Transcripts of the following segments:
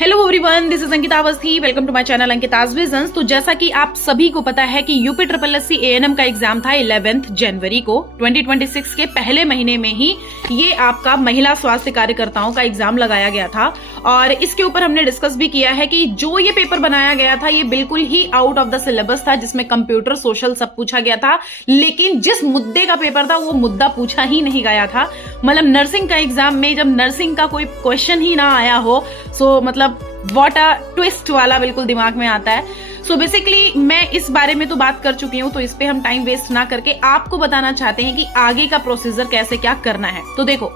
Hello everyone, this is Ankita Awasthi. Welcome to my channel Ankita's visions. तो जैसा कि आप सभी को पता है कि यूपी SSSC ANM का एग्जाम था 11 जनवरी को 2026 के पहले महीने में ही ये आपका महिला स्वास्थ्य कार्यकर्ताओं का एग्जाम लगाया गया था। और इसके ऊपर हमने डिस्कस भी किया है कि जो ये पेपर बनाया गया था ये बिल्कुल ही आउट ऑफ द सिलेबस था, जिसमें कंप्यूटर सोशल सब पूछा गया था, लेकिन जिस मुद्दे का पेपर था वो मुद्दा पूछा ही नहीं गया था। मतलब नर्सिंग का एग्जाम में जब नर्सिंग का कोई क्वेश्चन ही ना आया हो, सो मतलब व्हाट अ ट्विस्ट वाला बिल्कुल दिमाग में आता है। सो बेसिकली मैं इस बारे में तो बात कर चुकी हूं, तो इस पे हम टाइम वेस्ट ना करके आपको बताना चाहते हैं कि आगे का प्रोसीजर कैसे क्या करना है। तो देखो,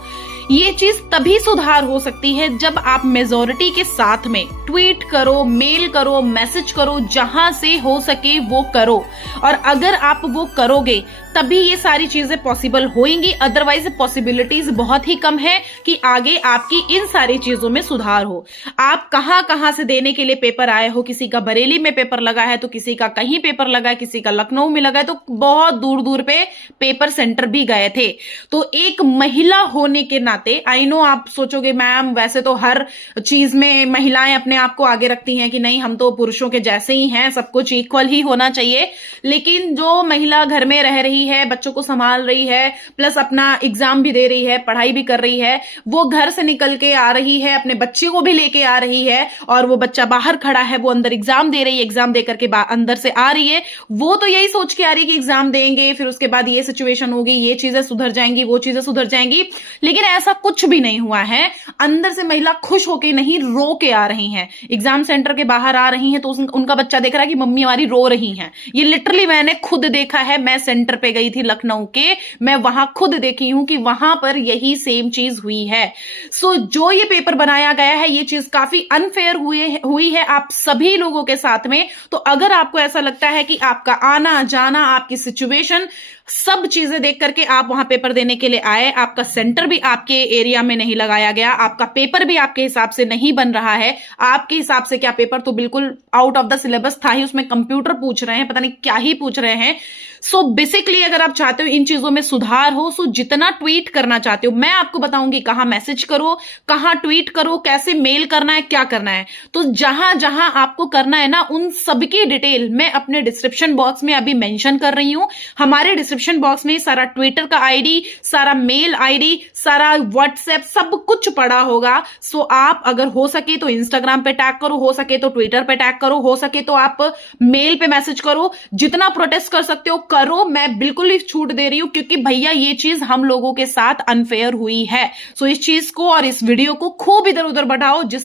ये चीज तभी सुधार हो सकती है जब आप मेजोरिटी के साथ में ट्वीट करो, मेल करो, मैसेज करो, जहां से हो सके वो करो। और अगर आप वो करोगे तभी ये सारी चीजें पॉसिबल होंगी, अदरवाइज पॉसिबिलिटीज बहुत ही कम है कि आगे आपकी इन सारी चीजों में सुधार हो। आप कहां कहां से देने के लिए पेपर आए हो, किसी का बरेली में पेपर लगा है तो किसी का कहीं पेपर लगा है, किसी का लखनऊ में लगा है, तो बहुत दूर दूर पे पेपर सेंटर भी गए थे। तो एक महिला होने के नाते, आई नो आप सोचोगे मैम वैसे तो हर चीज में महिलाएं अपने आप को आगे रखती हैं कि नहीं हम तो पुरुषों के जैसे ही हैं, सब कुछ इक्वल ही होना चाहिए। लेकिन जो महिला घर में रह रही है, बच्चों को संभाल रही है, प्लस अपना एग्जाम भी दे रही है, पढ़ाई भी कर रही है, वो घर से निकल के आ रही है, अपने बच्चे को भी लेके आ रही है, और वो बच्चा बाहर खड़ा है, वो अंदर एग्जाम दे रही है, एग्जाम दे करके अंदर से आ रही है, वो तो यही सोच के आ रही है कि एग्जाम देंगे, फिर उसके बाद ये सिचुएशन होगी, ये चीजें सुधर जाएंगी, वो चीजें सुधर जाएंगी। लेकिन ऐसा कुछ भी नहीं हुआ है। अंदर से महिला खुश होके नहीं, रो के आ रही हैं। एग्जाम सेंटर के बाहर आ रही हैं तो उनका बच्चा देख रहा है कि मम्मी हमारी रो रही हैं। ये लिटरली मैंने खुद देखा है। मैं सेंटर पे गई थी लखनऊ के, मैं वहां खुद देखी हूं कि वहां पर यही सेम चीज हुई है। सो जो ये पेपर बनाया गया है ये चीज काफी अनफेयर हुई है आप सभी लोगों के साथ में। तो अगर आपको ऐसा लगता है कि आपका आना जाना, आपकी सिचुएशन, सब चीजें देख करके आप वहां पेपर देने के लिए आए, आपका सेंटर भी आपके एरिया में नहीं लगाया गया, आपका पेपर भी आपके हिसाब से नहीं बन रहा है, आपके हिसाब से क्या पेपर तो बिल्कुल आउट ऑफ द सिलेबस था ही, उसमें कंप्यूटर पूछ रहे हैं, पता नहीं क्या ही पूछ रहे हैं। सो बेसिकली अगर आप चाहते हो इन चीजों में सुधार हो, सो जितना ट्वीट करना चाहते हो मैं आपको बताऊंगी, कहां मैसेज करो, कहां ट्वीट करो, कैसे मेल करना है, क्या करना है। तो जहां जहां आपको करना है ना, उन सबकी डिटेल मैं अपने डिस्क्रिप्शन बॉक्स में अभी मेंशन कर रही हूं। हमारे डिस्क्रिप्शन बॉक्स में सारा ट्विटर का आईडी, सारा मेल आईडी, सारा व्हाट्सएप, सब कुछ पड़ा होगा। सो आप अगर हो सके तो इंस्टाग्राम पे टैग करो, हो सके तो ट्विटर पे टैग करो, हो सके तो आप मेल पे मैसेज करो, जितना प्रोटेस्ट कर सकते हो करो। मैं बिल्कुल ही छूट दे रही हूं क्योंकि भैया ये चीज हम लोगों के साथ अनफेयर हुई है। सो इस चीज को और इस वीडियो को खूब इधर उधर बढ़ाओ, जिस